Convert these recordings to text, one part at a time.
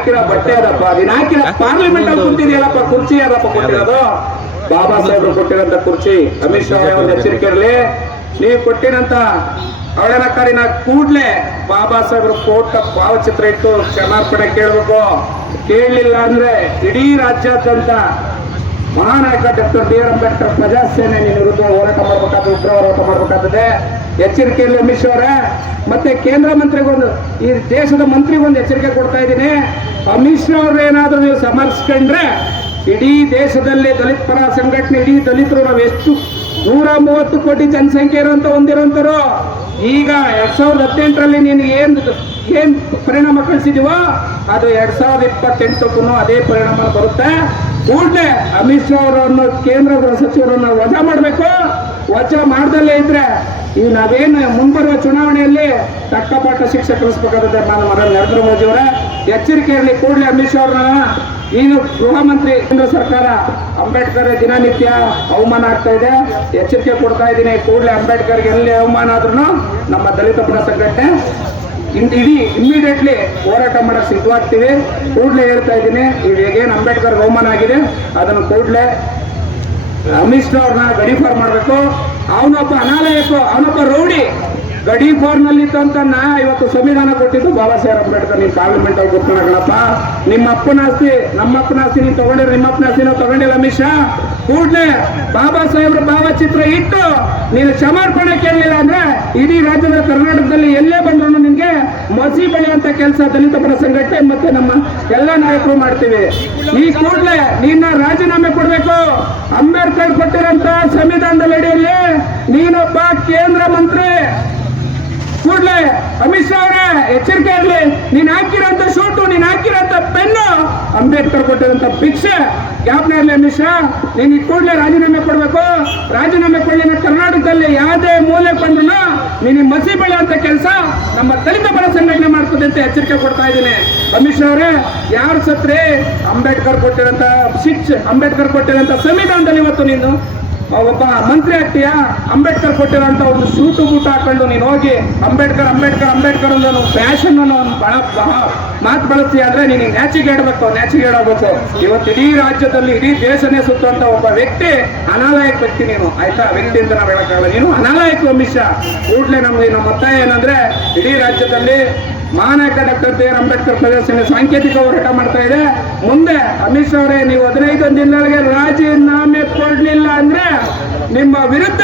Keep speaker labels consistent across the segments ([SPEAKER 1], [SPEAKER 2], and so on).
[SPEAKER 1] ಹಾಕಿರೋ ಬಟ್ಟೆ ಅದಪ್ಪ. ನೀನ್ ಹಾಕಿರೋ ಪಾರ್ಲಿಮೆಂಟ್ ಅಲ್ಲಿ ಕುಂತಿದೆಯಲ್ಲಪ್ಪ ಕುರ್ಚಿ ಯಾರಪ್ಪ ಕೊಟ್ಟಿರೋದು. ಬಾಬಾ ಸಾಹೇಬ್ರು ಕೊಟ್ಟಿರೋಂತ ಕುರ್ಚಿ. ಅಮಿತ್ ಶಾ ಅವರ ಒಂದು ಎಚ್ಚರಿಕೆ ಇರಲಿ. ನೀವು ಕೊಟ್ಟಿರಂತ ಅವಳನಕಾರಿನ ಕೂಡ್ಲೆ ಬಾಬಾ ಸಾಹೇಬ್ರ ಕೋಟ ಭಾವಚಿತ್ರ ಇಟ್ಟು ಕ್ಷಮಾರ್ಪಣೆ ಕೇಳಬೇಕು. ಕೇಳಲಿಲ್ಲ ಅಂದ್ರೆ ಇಡೀ ರಾಜ್ಯಾದ್ಯಂತ ಮಹಾನಾಯಕ doctor B R Ambedkar Prajasene ವಿರುದ್ಧ ಹೋರಾಟ ಮಾಡಬೇಕಾದ್ರೆ ಉಗ್ರ ಹೋರಾಟ ಮಾಡಬೇಕಾಗಿದೆ ಎಚ್ಚರಿಕೆಯಲ್ಲಿ ಅಮಿತ್ ಅವರೇ, ಮತ್ತೆ ಕೇಂದ್ರ ಮಂತ್ರಿಗೊಂದು, ಈ ದೇಶದ ಮಂತ್ರಿಗೊಂದು ಎಚ್ಚರಿಕೆ ಕೊಡ್ತಾ ಇದ್ದೀನಿ. ಅಮಿತ್ ಶಾ ನೀವು ಸಮರ್ಸ್ಕೊಂಡ್ರೆ, ಇಡೀ ದೇಶದಲ್ಲಿ ಪರ ಸಂಘಟನೆ, ಇಡೀ ದಲಿತರು ನಾವು ಎಷ್ಟು ನೂರ ಮೂವತ್ತು ಕೋಟಿ ಜನಸಂಖ್ಯೆ ಇರುವಂತ ಹೊಂದಿರುವಂತರು ಈಗ ಎರಡ್ ಸಾವಿರದ ಹದಿನೆಂಟರಲ್ಲಿ ನಿನಗೆ ಏನ್ ಏನ್ ಪರಿಣಾಮ ಕಳಿಸಿದೀವೋ ಅದು ಎರಡ್ ಸಾವಿರದ ಇಪ್ಪತ್ತೆಂಟಕ್ಕೂ ಅದೇ ಪರಿಣಾಮ ಬರುತ್ತೆ. ಕೂಡಲೇ ಅಮಿತ್ ಶಾ ಅವರನ್ನು ಕೇಂದ್ರ ಗೃಹ ಸಚಿವರನ್ನ ವಜಾ ಮಾಡಬೇಕು. ವಜಾ ಮಾಡ್ದಲ್ಲೇ ಇದ್ರೆ ಈ ನಾವೇನು ಮುಂಬರುವ ಚುನಾವಣೆಯಲ್ಲಿ ತಕ್ಕ ಪಾಠ ಶಿಕ್ಷೆ ಕಲಿಸ್ಬೇಕಾದ ನಾನು ನರೇಂದ್ರ ಮೋದಿ ಅವರ. ಎಚ್ಚರಿಕೆ ಇರಲಿ, ಕೂಡಲೇ ಅಮಿತ್ ಶಾ ಅವರನ್ನ. ಈಗ ಗೃಹ ಮಂತ್ರಿ, ಕೇಂದ್ರ ಸರ್ಕಾರ, ಅಂಬೇಡ್ಕರ್ ದಿನನಿತ್ಯ ಅವಮಾನ ಆಗ್ತಾ ಇದೆ. ಎಚ್ಚರಿಕೆ ಕೊಡ್ತಾ ಇದ್ದೀನಿ, ಕೂಡಲೇ ಅಂಬೇಡ್ಕರ್ಗೆ ಎಲ್ಲಿ ಅವಮಾನ ಆದ್ರೂ ನಮ್ಮ ದಲಿತ ಪುರ ಸಂಘಟನೆ ಇಡೀ ಇಮ್ಮಿಡಿಯೇಟ್ಲಿ ಹೋರಾಟ ಮಾಡಕ್ ಸಿದ್ಧವಾಗ್ತೀವಿ. ಕೂಡಲೇ ಹೇಳ್ತಾ ಇದ್ದೀನಿ ಈಗ ಏನು ಅಂಬೇಡ್ಕರ್ ಬಹುಮಾನ ಆಗಿದೆ. ಅದನ್ನು ಕೂಡಲೇ ಅಮಿತ್ ಶಾ ಅವ್ರನ್ನ ಗಡಿ ಫಾರ್ ಮಾಡಬೇಕು. ಅವನೊಬ್ಬ ಅನಾಲಯಕ್ಕೂ, ಅವನೊಬ್ಬ ರೌಡಿ ಗಡಿ ಫಾರ್ನಲ್ಲಿ ಇದ್ದಂತ ನಾ ಇವತ್ತು ಸಂವಿಧಾನ ಕೊಟ್ಟಿದ್ದು ಬಾಬಾ ಸಾಹೇಬ್ ಅಂಬೇಡ್ಕರ್. ನೀನ್ ಪಾರ್ಲಿಮೆಂಟ್ ಅವ್ರು ಗಣಪ ನಿಮ್ಮ ಅಪ್ಪನ ಆಸ್ತಿ, ನಮ್ಮ ಅಪ್ಪನ ಆಸ್ತಿ ನೀವು ತಗೊಂಡಿರ, ನಿಮ್ಮ ಅಪ್ಪನ ಆಸ್ತಿ ನಾವು ತಗೊಂಡಿಲ್ಲ ಅಮಿತ್ ಶಾ. ಕೂಡಲೇ ಬಾಬಾ ಸಾಹೇಬ್ರ ಭಾವಚಿತ್ರ ಇಟ್ಟು ನೀನು ಕ್ಷಮಾರ್ಪಣೆ ಕೇಳಲಿಲ್ಲ ಅಂದ್ರೆ ಇಡೀ ರಾಜ್ಯದ ಕರ್ನಾಟಕದಲ್ಲಿ ಎಲ್ಲೇ ಬಂದ್ರು ಮಸಿ ಬೆಳೆಯುವಂತ ಕೆಲಸ ದಲಿತ ಪರ ಸಂಘಟನೆ ಮತ್ತೆ ನಮ್ಮ ಎಲ್ಲ ನಾಯಕರು ಮಾಡ್ತೀವಿ. ಈ ಕೂಡಲೇ ನಿನ್ನ ರಾಜೀನಾಮೆ ಕೊಡಬೇಕು. ಅಂಬೇಡ್ಕರ್ ಕೊಟ್ಟಿರಂತ ಸಂವಿಧಾನದ ಅಡಿಯಲ್ಲಿ ನೀನೊಬ್ಬ ಕೇಂದ್ರ ಮಂತ್ರಿ. ಕೂಡಲೇ ಅಮಿತ್ ಶಾ ಅವರ, ಎಚ್ಚರಿಕೆ ಇರಲಿ. ನೀನ್ ಹಾಕಿರೋಂಥ ಶೂಟು, ನೀನ್ ಹಾಕಿರೋಂಥ ಪೆನ್ನು ಅಂಬೇಡ್ಕರ್ ಕೊಟ್ಟಿರೋಂಥ ಭಿಕ್ಷೆ. ಜ್ಞಾಪನ ಇರಲಿ ಅಮಿತ್ ಶಾ? ನೀನ್ ಕೂಡಲೇ ರಾಜೀನಾಮೆ ಕೊಡ್ಬೇಕು. ರಾಜೀನಾಮೆ ಕರ್ನಾಟಕದಲ್ಲಿ ಯಾವುದೇ ಮೂಲೆ ಬಂದ್ರು ನೀನು ಮಸಿ ಬೆಳೆಯುವಂತ ಕೆಲಸ ನಮ್ಮ ದಲಿತ ಪರ ಸಂಘಟನೆ ಮಾಡ್ತದೆ ಅಂತ ಎಚ್ಚರಿಕೆ ಕೊಡ್ತಾ ಇದ್ದೀನಿ. ಅಮಿತ್ ಅವರೇ, ಯಾರು ಸತ್ರೆ? ಅಂಬೇಡ್ಕರ್ ಕೊಟ್ಟಿರೋಂಥ ಶಿಕ್ಷೆ ಅಂಬೇಡ್ಕರ್ ಕೊಟ್ಟಿರೋಂಥ ಸಂವಿಧಾನದಲ್ಲಿ ಇವತ್ತು ನೀನು ಒಬ್ಬ ಮಂತ್ರಿ ಆಗ್ತೀಯ ಅಂಬೇಡ್ಕರ್ ಕೊಟ್ಟಿರೋಂಥ ಒಂದು ಸೂಟು ಬೂಟ ಹಾಕೊಂಡು ನೀನು ಹೋಗಿ ಅಂಬೇಡ್ಕರ್ ಅಂಬೇಡ್ಕರ್ ಅಂಬೇಡ್ಕರ್ ಅನ್ನೋ ಫ್ಯಾಷನ್ ಅನ್ನೋ ಒಂದು ಬಹಳ ಬಹ- ಮಾತು ಬಳಸ್ತೀಯ ಅಂದ್ರೆ ನೀನು ನ್ಯಾಚಿಗೆ ಇಡಬೇಕು ನ್ಯಾಚಿಗೆ ಇವತ್ತು ಇಡೀ ರಾಜ್ಯದಲ್ಲಿ, ಇಡೀ ದೇಶನೇ ಸುತ್ತಂತ ಒಬ್ಬ ವ್ಯಕ್ತಿ ಅನಾಲಯಕ ವ್ಯಕ್ತಿ ನೀನು. ಆಯ್ತಾ? ವ್ಯಕ್ತಿ ಅಂತ ನಾವು ಹೇಳಕ್ಕಾಗಲ್ಲ. ನೀನು ಅನಾಲಯಕ ಅಮಿತ್ ಶಾ ಕೂಡಲೇ ನಮ್ಗೆ ನಮ್ಮ ಒತ್ತಾಯ ಏನಂದ್ರೆ ಇಡೀ ರಾಜ್ಯದಲ್ಲಿ ಮಹಾನಾಯಕ ಡಾಕ್ಟರ್ ಬಿ ಆರ್ ಅಂಬೇಡ್ಕರ್ ಪ್ರದರ್ಶನ ಸಾಂಕೇತಿಕ ಹೋರಾಟ ಮಾಡ್ತಾ ಇದೆ. ಮುಂದೆ ಅಮಿತ್ ಶಾ ಅವರೇ, ನೀವು ಹದಿನೈದು ದಿನಗಳಿಗೆ ರಾಜೀನಾಮೆ ಕೊಡ್ಲಿಲ್ಲ ಅಂದ್ರೆ ನಿಮ್ಮ ವಿರುದ್ಧ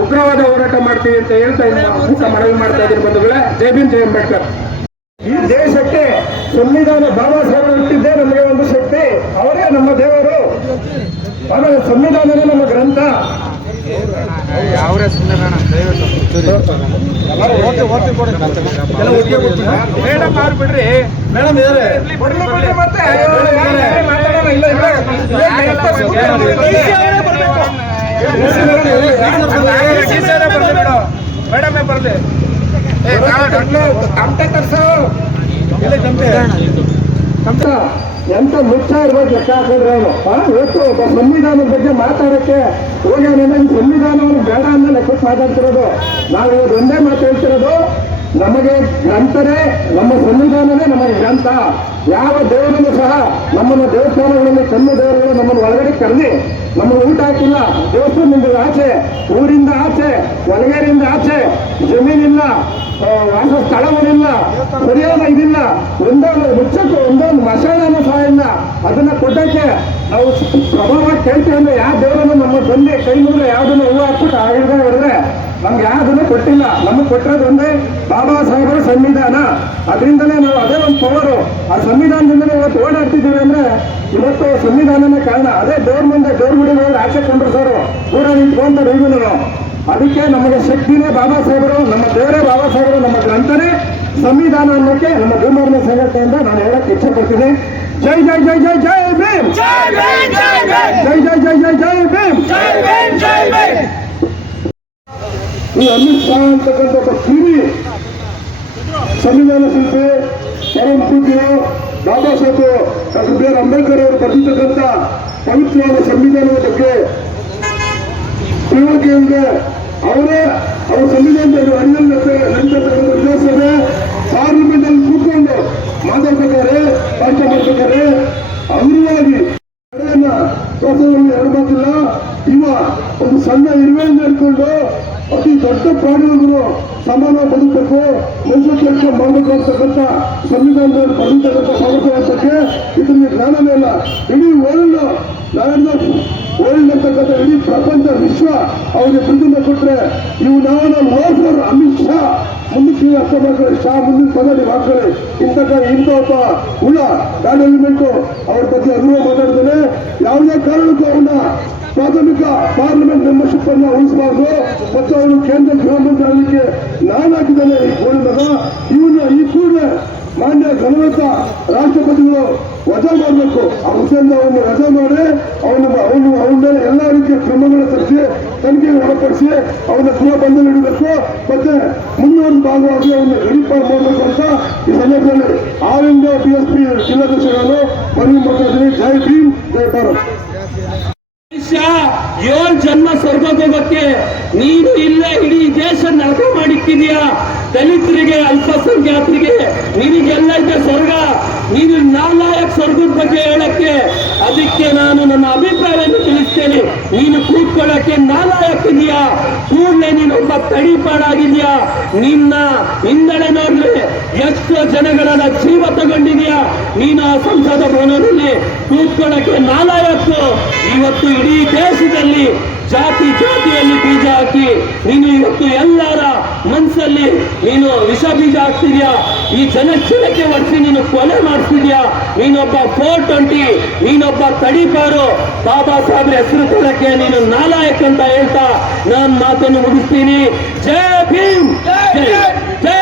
[SPEAKER 1] ಉಗ್ರವಾದ ಹೋರಾಟ ಮಾಡ್ತೀವಿ ಅಂತ ಹೇಳ್ತಾ ಇದ್ದೀನಿ. ಮನವಿ ಮಾಡ್ತಾ ಇದ್ದೀನಿ ಬಂಧುಗಳೇ. ಜೈ ಭೀಮ್, ಜೈ ಅಂಬೇಡ್ಕರ್.
[SPEAKER 2] ಈ ದೇಶಕ್ಕೆ ಸಂವಿಧಾನ ಬಾಬಾ ಸಾಹೇಬ್ ಇಟ್ಟಿದ್ದೆ ನಮಗೆ ಒಂದು ಶಕ್ತಿ. ಅವರೇ ನಮ್ಮ ದೇವರು. ಆಮೇಲೆ ಸಂವಿಧಾನನೇ ನಮ್ಮ ಗ್ರಂಥ.
[SPEAKER 3] ಅವರೇ ಬೇಡ ದಯವಿಟ್ಟು
[SPEAKER 1] ಮೇಡಮ್ ಮಾಡ್ಬಿಡ್ರಿ
[SPEAKER 2] ಮೇಡಮ್ ಇದಾರೆ
[SPEAKER 1] ಬರ್ಲಿ, ಮತ್ತೆ.
[SPEAKER 2] ಮಾತಾಡೋಣ, ಇಲ್ಲ, ಇಲ್ಲ. ತಮಟ ಎಂತ ಮುಚ್ಚ ಇರ್ಬೋದು ಲೆಕ್ಕ ಹಾಕಿದ್ರೆ ಅವನು ಇವತ್ತು ಒಬ್ಬ ಸಂವಿಧಾನದ ಬಗ್ಗೆ ಮಾತಾಡಕ್ಕೆ ಹೋಗ್ಯಾನ ಸಂವಿಧಾನವನ್ನು ಬೇಡ ಅಂತ ಲೆಕ್ಕ ಮಾತಾಡ್ತಿರೋದು. ನಾವು ಇವತ್ತು ಒಂದೇ ಮಾತು ಹೇಳ್ತಿರೋದು ನಮಗೆ ಗ್ರಂಥನೇ, ನಮ್ಮ ಸಂವಿಧಾನವೇ ನಮಗೆ ಗ್ರಂಥ. ಯಾವ ದೇವರನ್ನು ಸಹ ನಮ್ಮನ್ನು ದೇವಸ್ಥಾನಗಳಲ್ಲಿ ಕಣ್ಣು ದೇವರುಗಳು ನಮ್ಮನ್ನು ಒಳಗಡೆ ಕರೆದಿ ನಮ್ಮನ್ನು ಊಟ ಹಾಕಿಲ್ಲ, ದೇವಸ್ಥಾನದಿಂದ ಆಚೆ, ಊರಿಂದ ಆಚೆ, ಒಳಗೇರಿಂದ ಆಚೆ, ಜಮೀನಿಲ್ಲ ವಾಸ ಸ್ಥಳಗಳಿಲ್ಲ ಸರಿಯಾದ ಇದಿಲ್ಲ. ಒಂದೊಂದು ಮುಚ್ಚಕ್ಕೆ ಒಂದೊಂದು ಮಸಾಲನೂ ಸಹ ಇಲ್ಲ. ಅದನ್ನ ಕೊಟ್ಟಕ್ಕೆ ನಾವು ಪ್ರಭಾವ ಕೇಳ್ತೀವಿ ಅಂದ್ರೆ ಯಾವ ದೇವರನ್ನು ನಮ್ಮ ತಂದೆ ಕೈ ಮುಂದೆ ಯಾವ್ದನ್ನು ಹೂವು ಹಾಕ್ಬಿಟ್ಟು ಆಗಿದ್ರೆ ಹೊಡೆದ್ರೆ ನಮ್ಗೆ ಯಾವ್ದನ್ನು ಕೊಟ್ಟಿಲ್ಲ. ನಮಗೆ ಕೊಟ್ಟಿರೋದು ಒಂದೇ ಬಾಬಾ ಸಾಹೇಬರ ಸಂವಿಧಾನ. ಅದರಿಂದಲೇ ನಾವು ಅದೇ ಒಂದು ಪವರು ಆ ಸಂವಿಧಾನದಿಂದಲೇ ಇವತ್ತು ಓಡಾಡ್ತಿದ್ದೀವಿ ಅಂದ್ರೆ ಇವತ್ತು ಸಂವಿಧಾನನೇ ಕಾರಣ. ಅದೇ ದೇವ್ರ ಮುಂದೆ ದೇವ್ರ ಮುಡಿ ಹೋಗಿ ಆಚೆ ಕೊಂಡ್ರು ಕೂಡ ನಿಂತ್ಕೊಂತ ರೈಲು ಅದಕ್ಕೆ ನಮಗೆ ಶಕ್ತಿನೇ ಬಾಬಾ ಸಾಹೇಬರು ನಮ್ಮ ದೇವರೇ ಬಾಬಾ ಸಾಹೇಬರು ನಮ್ಮ ಗ್ರಂಥನೇ ಸಂವಿಧಾನ ಅನ್ನೋಕ್ಕೆ ನಮ್ಮ ಭೀಮರ್ನ ಅಂತ ನಾನು ಹೇಳಕ್ಕೆ ಇಚ್ಛೆ ಪಡ್ತೀನಿ ಜೈ ಜೈ ಜೈ ಜೈ ಜೈ ಭೀಮ್ ಜೈ ಜೈ ಜೈ ಜೈ ಜೈ ಭೀಮ್! ಈ ಅಮಿತ್ ಶಾ ಅಂತಕ್ಕಂಥ ಒಬ್ಬ ಕಿವಿ ಸಂವಿಧಾನ ಶಿಲ್ಪಿ ಪರಂ ಪೂಜ್ಯರು Baba Saheb doctor B R Ambedkar ಅವರು ಬರೆದಿರ್ತಕ್ಕಂಥ ಪವಿತ್ರವಾದ ಸಂವಿಧಾನದ ಬಗ್ಗೆ ತಿಳುವಳಿಕೆಯಿಂದ ಅವರೇ ಅವರ ಸಂವಿಧಾನದ ಅಡಿಯಲ್ಲಿ ನಡೆದಿರ್ತಕ್ಕಂಥ ವಿಧಾನಸಭೆ ಪಾರ್ಲಿಮೆಂಟ್ ಅಲ್ಲಿ ಕೂತ್ಕೊಂಡು
[SPEAKER 4] ಮಾತಾಡ್ಬೇಕಾದ್ರೆ ಭಾಷೆ ಮಾಡ್ಬೇಕಾದ್ರೆ ಹೇಳ್ಬೋದಿಲ್ಲ ಎರಡು ಮಾತಿಲ್ಲ. ಇವ ಒಂದು ಸಣ್ಣ ಇರುವೆಯನ್ನು ಹಿಡ್ಕೊಂಡು ಅತಿ ದೊಡ್ಡ ಪ್ರಾಣಿಗಳು ಸಮಾನ ಬದುಕಬೇಕು ಮನುಷ್ಯ ಕೆಲಸ ಮಾಡಬೇಕು ಅಂತಕ್ಕಂಥ ಸಂವಿಧಾನದಲ್ಲಿ ಸಾಮರ್ಥ್ಯ ಅಂತಕ್ಕೆ ಇದರಲ್ಲಿ ಜ್ಞಾನವೇ ಇಲ್ಲ. ಇಡೀ ವರ್ಲ್ಡ್ ನಾರಾಯಣ ವರ್ಲ್ಡ್ ಅಂತಕ್ಕಂಥ ಇಡೀ ಪ್ರಪಂಚ ವಿಶ್ವ ಅವರಿಗೆ ಬಿಡುಗಡೆ ಕೊಟ್ಟರೆ ಇವು ನಾವು ಲೋಫರ್ ಅಮಿತ್ ಶಾ ಮುಂದಕ್ಕೆ ಅರ್ಥ ಮಾಡ್ಕೊಳ್ಳಿ ಶಾ ಮುಂದಿನ ಪದ ನೀವು ಹಾಕೊಳ್ಳಿ ಇಂಥ ಇಂಥ ಒಬ್ಬ ಹುಳ ಗಾಡ್ ಎಲಿಮೆಂಟು ಅವ್ರ ಬಗ್ಗೆ ಅನುಭವ ಮಾತಾಡ್ತಾರೆ ಯಾವುದೇ ಕಾರಣಕ್ಕೂ ಅವನ್ನ ಪ್ರಾಥಮಿಕ ಪಾರ್ಲಿಮೆಂಟ್ ಮೆಂಬರ್ಶಿಪ್ ಅನ್ನ ಉಳಿಸಬಾರ್ದು. ಮತ್ತು ಅವರು ಕೇಂದ್ರ ಗೃಹ ಮಂತ್ರಿ ಆಗಲಿಕ್ಕೆ ನಾನು ಹಾಕಿದ್ದೇನೆ ಈ ಮಗ. ಇವನ್ನ ಈ ಕೂಡಲೇ ಮಾನ್ಯ ಘನವಂತ ರಾಷ್ಟ್ರಪತಿಗಳು ವಜಾ ಮಾಡಬೇಕು. ಆ ಅವನ್ನ ವಜಾ ಮಾಡಿ ಅವನ ಅವನು ಅವನ ಎಲ್ಲ ರೀತಿಯ ಕ್ರಮಗಳನ್ನು ತರಿಸಿ, ತನಿಖೆಗೆ ಒಳಪಡಿಸಿ ಅವನ ಗೃಹ ಬಂಧನ ಇಡಬೇಕು. ಮತ್ತೆ ಮುಂದುವರೆದ ಭಾಗವಾಗಿ ಅವನ್ನ ಗಡಿಪಾರು ಮಾಡಬೇಕು ಅಂತ ಈ ಸಂದರ್ಭದಲ್ಲಿ all India B S P ಜಿಲ್ಲಾಧ್ಯಕ್ಷಗಳನ್ನು ಮನವಿ ಮಾಡ್ತಾ ಇದ್ದೀನಿ. ಜೈ ಭೀಮ್, ಜೈ ಭಾರತ್.
[SPEAKER 5] ಏಳು ಜನ್ಮ ಸ್ವರ್ಗೋಗೋಗಕ್ಕೆ ನೀನು ಇಲ್ಲೇ ಇಡೀ ದೇಶ ನರಕ ಮಾಡಿಕ್ಕಿದ್ಯಾ ದಲಿತರಿಗೆ, ಅಲ್ಪಸಂಖ್ಯಾತರಿಗೆ, ನಿನಗೆಲ್ಲ ಇದೆ ಸ್ವರ್ಗ? ನೀನು ನಾಲಾಯಕ್ ಸ್ವರ್ಗದ ಬಗ್ಗೆ ಹೇಳಕ್ಕೆ ಅದಕ್ಕೆ ನಾನು ನನ್ನ ಅಭಿಪ್ರಾಯವನ್ನು ತಿಳಿಸ್ತೇನೆ. ನೀನು ಕೂತ್ಕೊಳ್ಳಕ್ಕೆ ನಾಲಾಯಕ್ ಇದೆಯಾ ಕೂಡಲೇ ನೀನು ಒಬ್ಬ ತಡಿಪಾಡಾಗಿದ್ಯಾ ನಿನ್ನ ಹಿಂದಳೆ ನೋಡ್ಲಿ, ಎಷ್ಟು ಜನಗಳನ್ನ ಜೀವ ತಗೊಂಡಿದ್ಯಾ ನೀನು ಆ ಸಂಸದ ಭವನದಲ್ಲಿ ಕೂತ್ಕೊಳ್ಳಕ್ಕೆ ನಾಲಾಯತ್ತು ಇವತ್ತು ಇಡೀ ದೇಶದಲ್ಲಿ ಜಾತಿ ಜಾತಿಯಲ್ಲಿ ಬೀಜ ಹಾಕಿ, ನೀನು ಇವತ್ತು ಎಲ್ಲರ ಮನಸ್ಸಲ್ಲಿ ನೀನು ವಿಷ ಬೀಜ ಹಾಕ್ತಿದ್ಯಾ ಈ ಜನ ಒಡಿಸಿ ನೀನು ಕೊಲೆ ಮಾಡ್ತಿದ್ಯಾ ನೀನೊಬ್ಬ ಫೋರ್ ಟ್ವೆಂಟಿ ನೀನೊಬ್ಬ ತಡಿಪಾರು ಬಾಬಾ ಸಾಹೇಬ್ರ ಹೆಸರು ತರಕ್ಕೆ ನೀನು ನಾಲಾಯಕ್ ಅಂತ ಹೇಳ್ತಾ ನಾನ್ ಮಾತನ್ನು ಮುಗಿಸ್ತೀನಿ. ಜೈ ಭೀಮ್! ಜೈ ಜೈ